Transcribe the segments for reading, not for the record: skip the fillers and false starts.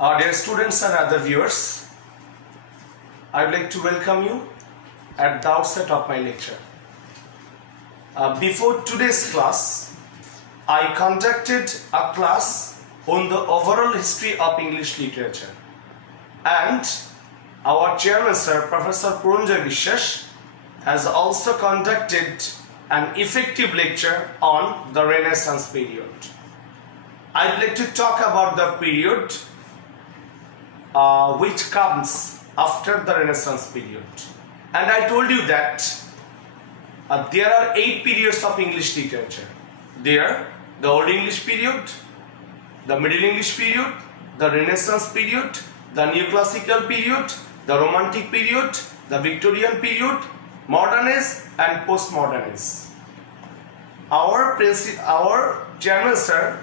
Dear students and other viewers, I would like to welcome you at the outset of my lecture. Before today's class, I conducted a class on the overall history of English literature, and our chairman sir, Professor Purunjoy Biswas, has also conducted an effective lecture on the Renaissance period. I'd like to talk about the period which comes after the Renaissance period. And I told you that there are 8 periods of English literature. There, the Old English period, the Middle English period, the Renaissance period, the Neoclassical period, the Romantic period, the Victorian period, Modern Age and Postmodern Age. Our chairman sir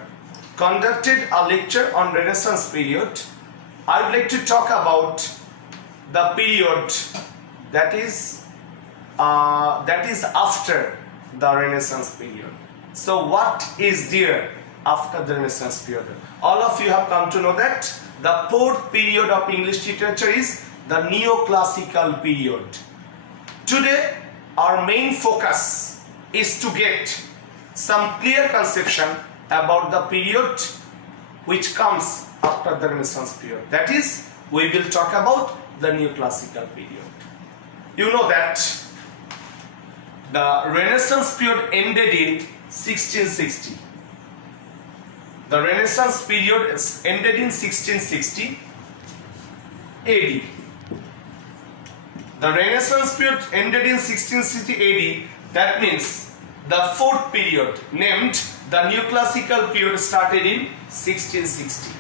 conducted a lecture on Renaissance period. I would like to talk about the period that is after the Renaissance period. So what is there after the Renaissance period? All of you have come to know that the 4th period of English literature is the Neoclassical period. Today our main focus is to get some clear conception about the period which comes after the Renaissance period. That is, we will talk about the Neoclassical period. You know that the Renaissance period ended in 1660. The Renaissance period ended in 1660 AD. The Renaissance period ended in 1660 AD. That means the 4th period, named the Neoclassical period, started in 1660.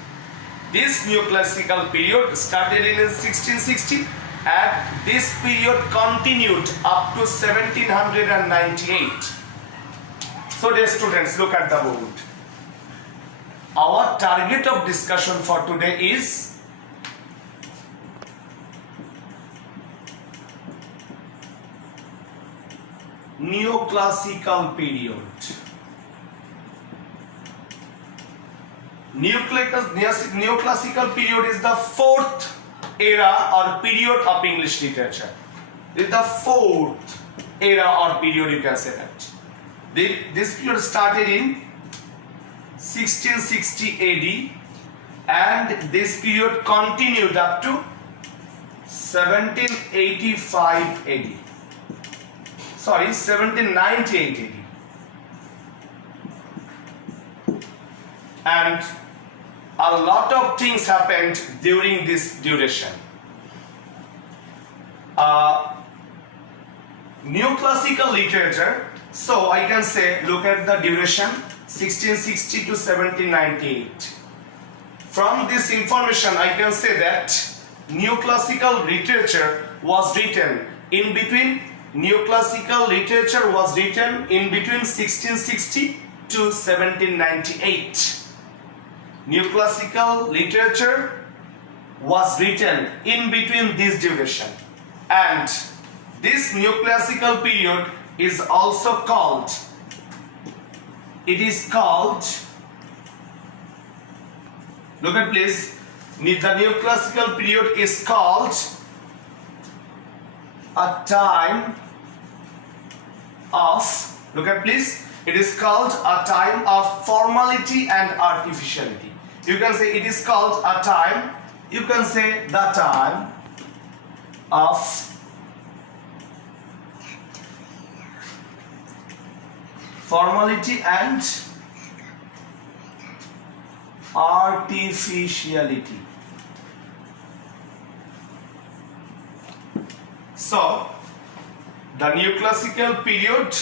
This Neoclassical period started in 1660 and this period continued up to 1798. So dear students, look at the board. Our target of discussion for today is Neoclassical period. Neoclassical period is the 4th era or period of English literature. It is the 4th era or period, you can say that. This period started in 1660 AD and this period continued up to 1785 AD. Sorry, 1798 AD. And a lot of things happened during this duration. Neoclassical literature, so I can say, look at the duration 1660 to 1798. From this information I can say that Neoclassical literature was written in between 1660 to 1798. Neoclassical literature was written in between this duration, and this Neoclassical period is also called, look at please, the Neoclassical period is called a time of, look at please, it is called a time of formality and artificiality. You can say it is called a time, you can say the time of formality and artificiality. So, the Neoclassical period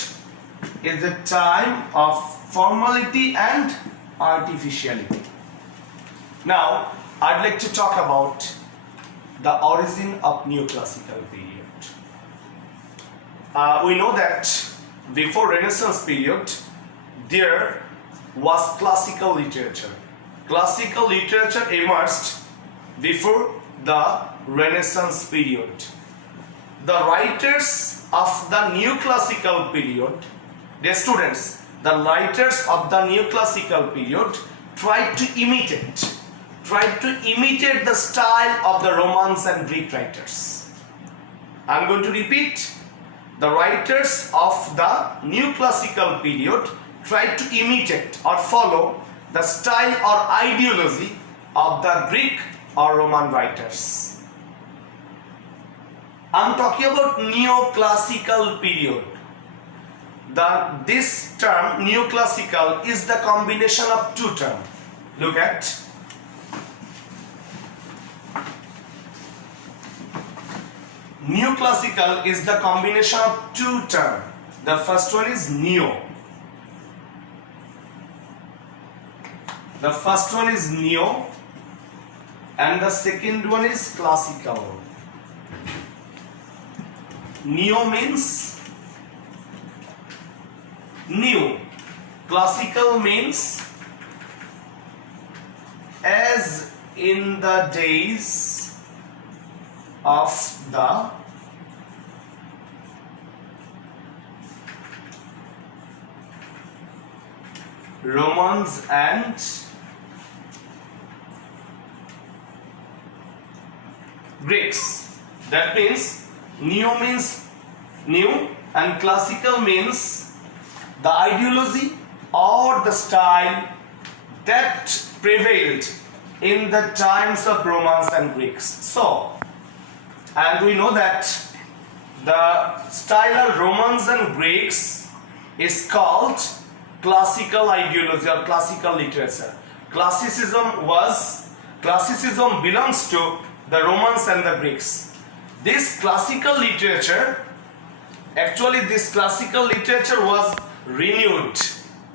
is the time of formality and artificiality. Now, I'd like to talk about the origin of Neoclassical period. We know that before Renaissance period, there was classical literature. Classical literature emerged before the Renaissance period. The writers of the Neoclassical period, dear students, the writers of the Neoclassical period tried to imitate tried to imitate the style of the Romans and Greek writers. I'm going to repeat. The writers of the neoclassical period tried to imitate or follow the style or ideology of the Greek or Roman writers. I'm talking about neoclassical period. This term neoclassical is the combination of two terms. Look at. Neoclassical is the combination of two terms. The first one is neo. The first one is neo and the second one is classical. Neo means new. Classical means as in the days of the Romans and Greeks. That means neo means new and classical means the ideology or the style that prevailed in the times of Romans and Greeks. So, and we know that the style of Romans and Greeks is called classical ideology or classical literature. Classicism belongs to the Romans and the Greeks. This classical literature, actually this classical literature was renewed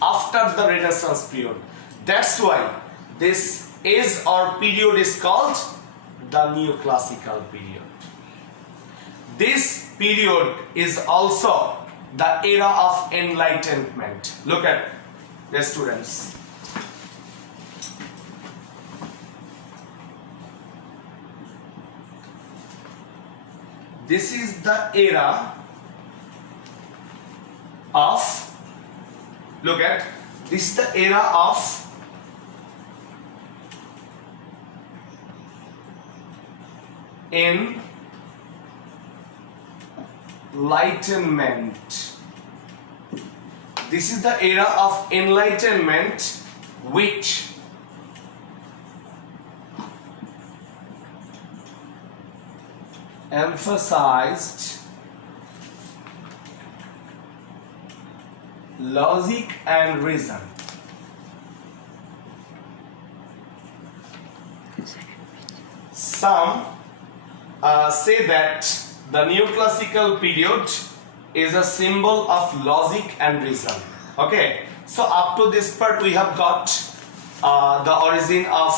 after the Renaissance period. That's why this age or period is called the neoclassical period. This period is also the era of enlightenment. Look at the students. This is the era of, look at, this is the era of enlightenment. This is the era of enlightenment which emphasized logic and reason. Some say that the neoclassical period is a symbol of logic and reason. Okay, so up to this part we have got the origin of,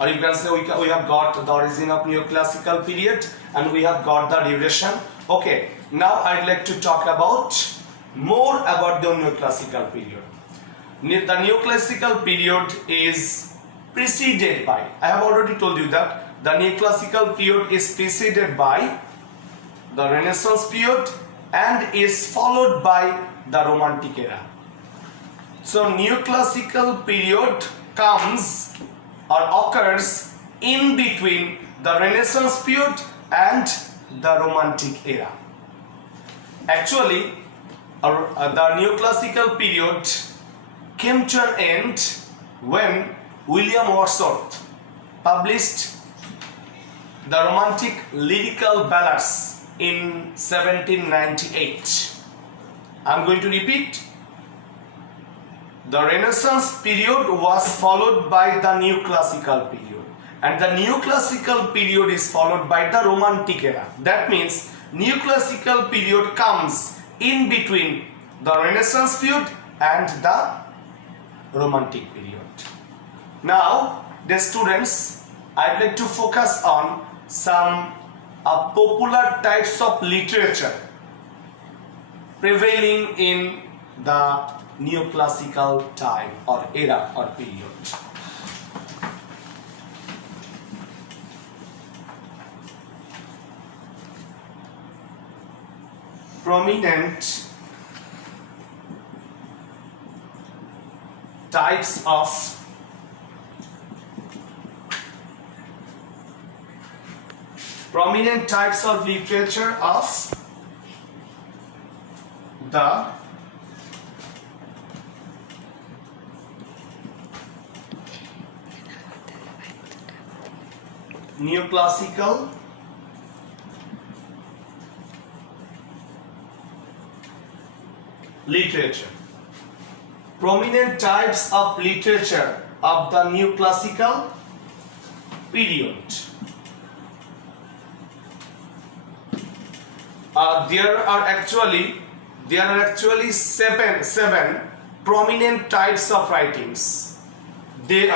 or you can say we have got the origin of neoclassical period and we have got the duration. Okay, now I'd like to talk about more about the neoclassical period. The neoclassical period is preceded by, I have already told you that the neoclassical period is preceded by the Renaissance period and is followed by the Romantic era. So neoclassical period comes or occurs in between the Renaissance period and the Romantic era. Actually, the neoclassical period came to an end when William Wordsworth published the Romantic lyrical ballads in 1798. I'm going to repeat. The Renaissance period was followed by the neoclassical period, and the neoclassical period is followed by the Romantic era. That means neoclassical period comes in between the Renaissance period and the Romantic period. Now, the students, I'd like to focus on some popular types of literature prevailing in the neoclassical time or era or period. Prominent types of Prominent types of literature of the neoclassical literature. Prominent types of literature of the neoclassical period. There are actually seven prominent types of writings. These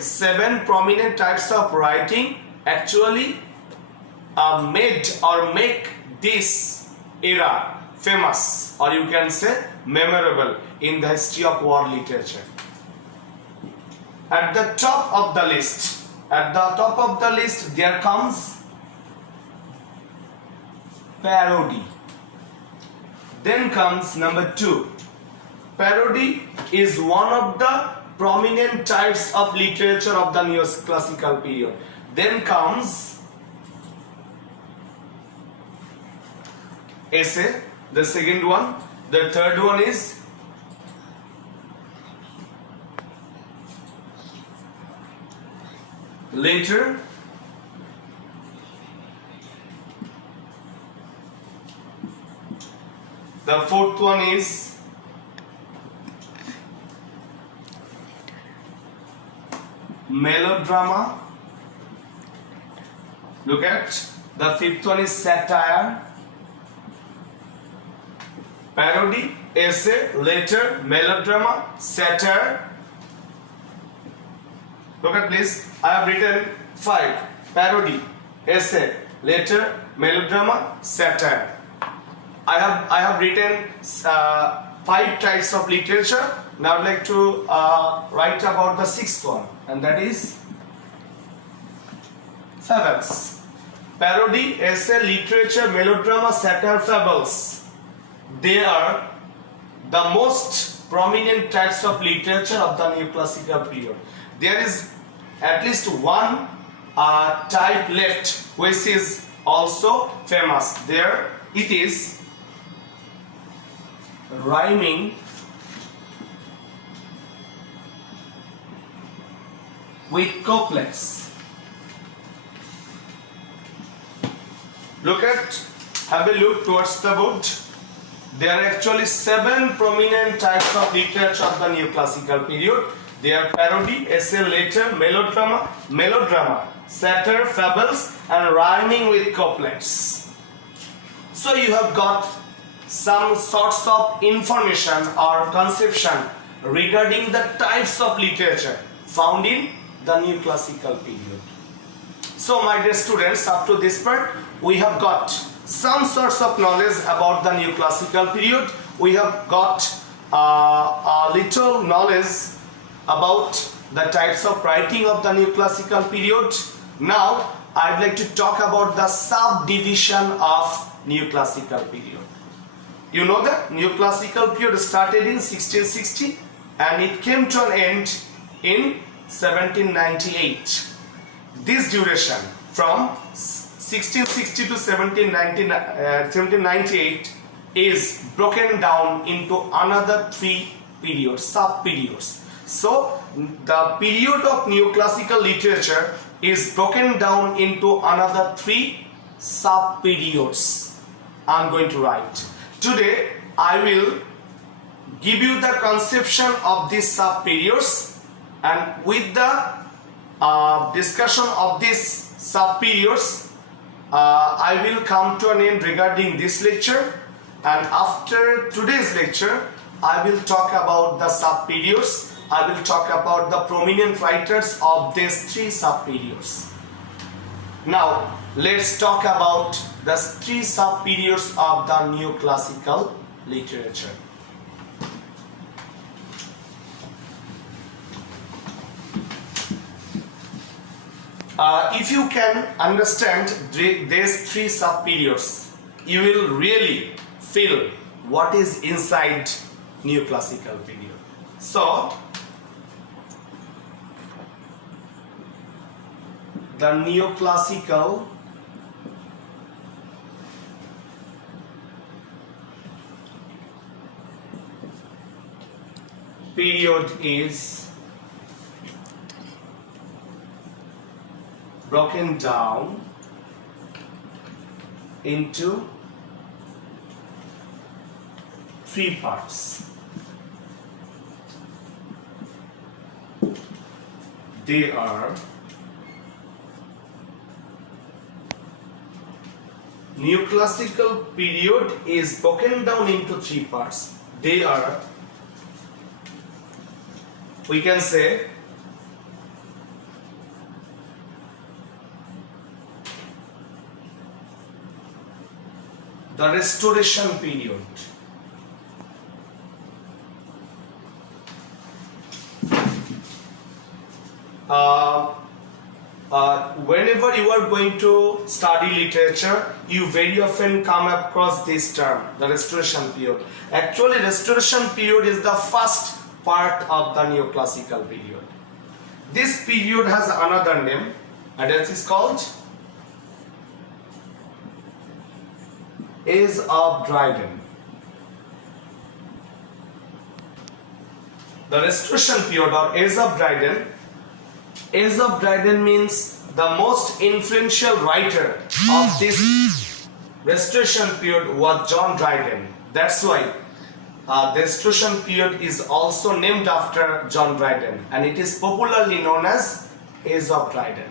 seven prominent types of writing actually made or make this era famous, or you can say memorable in the history of world literature. At the top of the list, there comes parody. Then comes number 2. Parody is one of the prominent types of literature of the neoclassical period. Then comes essay, the second one. The third one is letter. The fourth one is melodrama. Look at the fifth one is satire. Parody, essay, letter, melodrama, satire. Look at please. I have written 5: parody, essay, letter, melodrama, satire. I have written 5 types of literature. Now I'd like to write about the 6th one, and that is fables. Parody, essay, literature, melodrama, satire, fables. They are the most prominent types of literature of the neoclassical period. There is at least one type left which is also famous. There it is rhyming with couplets. Have a look towards the board. There are actually 7 prominent types of literature of the neoclassical period. They are parody, essay, letter, melodrama, satire, fables, and rhyming with couplets. So you have got some sorts of information or conception regarding the types of literature found in the neoclassical period. So my dear students, up to this part we have got some sorts of knowledge about the neoclassical period. We have got a little knowledge about the types of writing of the neoclassical period. Now I'd like to talk about the subdivision of neoclassical period. You know that neoclassical period started in 1660 and it came to an end in 1798. This duration from 1660 to 1798 is broken down into another 3 periods, sub-periods. So the period of neoclassical literature is broken down into another 3 sub-periods. I'm going to write. Today I will give you the conception of these sub-periods, and with the discussion of these sub-periods I will come to an end regarding this lecture, and after today's lecture I will talk about the sub-periods. I will talk about the prominent writers of these 3 sub-periods. Now let's talk about the 3 sub-periods of the neoclassical literature. If you can understand these 3 sub-periods, you will really feel what is inside neoclassical period. So the neoclassical period is broken down into three parts. They are neoclassical period is broken down into three parts. They are, we can say, the Restoration period. Whenever you are going to study literature, you very often come across this term, the Restoration period. Actually, Restoration period is the first part of the neoclassical period. This period has another name, and it is called Age of Dryden. The Restoration period or Age of Dryden. Age of Dryden means the most influential writer of this Restoration period was John Dryden. That's why the Restoration period is also named after John Dryden, and it is popularly known as Age of Dryden.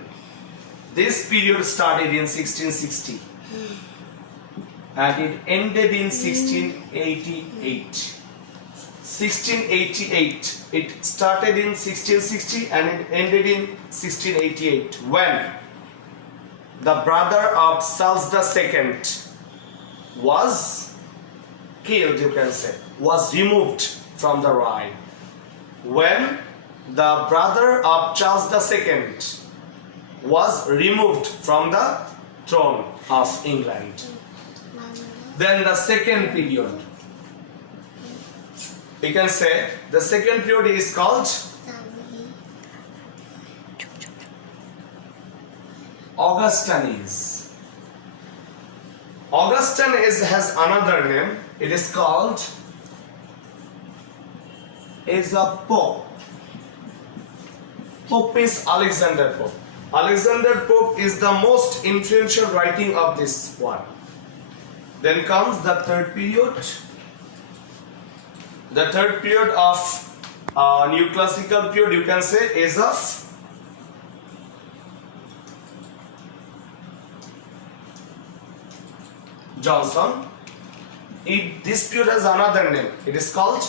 This period started in 1660 and it ended in 1688. 1688. It started in 1660 and it ended in 1688 when the brother of Charles II was killed, you can say, was removed from the Rhine. When the brother of Charles II was removed from the throne of England. Then the second period, we can say the second period is called Augustine. Augustine has another name. It is called Age of Pope. Pope is Alexander Pope. Alexander Pope is the most influential writing of this one. Then comes the third period. The third period of neoclassical period, you can say, Age of Johnson. This period has another name. It is called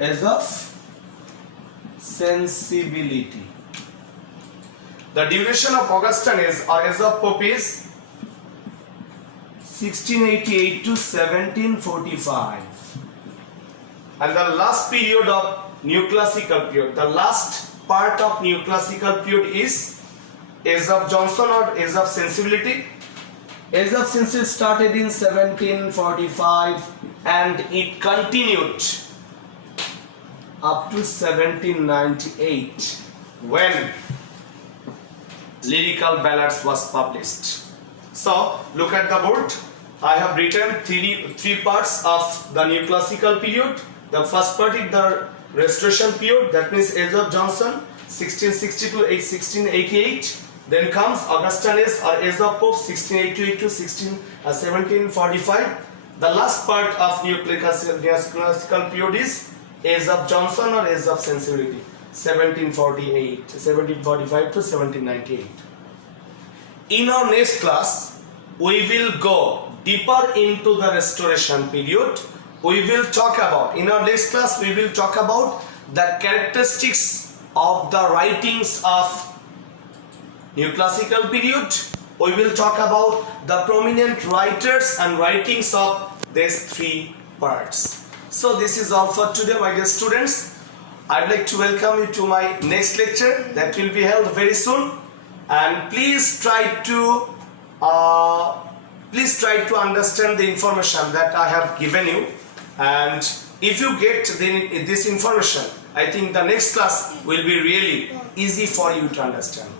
Age of Sensibility. The duration of Augustine is, or Age of Pope is 1688 to 1745. And the last period of neoclassical period, the last part of neoclassical period is Age of Johnson or Age of Sensibility. Age of Sensibility started in 1745 and it continued up to 1798 when Lyrical Ballads was published. So look at the board. I have written three parts of the neoclassical period. The first part is the Restoration period, that means Age of Johnson, 1660 to 1688. Then comes Augustine or Age of Pope, 1688 to 1745. The last part of neoclassical period is Age of Johnson or Age of Sensibility, 1745 to 1798. In our next class, we will go deeper into the Restoration period. We will talk about, in our next class, we will talk about the characteristics of the writings of neoclassical period. We will talk about the prominent writers and writings of these three parts. So this is all for today, my dear students. I'd like to welcome you to my next lecture that will be held very soon. And please try to understand the information that I have given you, and if you get this information, I think the next class will be really easy for you to understand.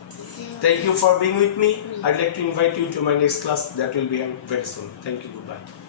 Thank you for being with me. I'd like to invite you to my next class that will be very soon. Thank you. Goodbye.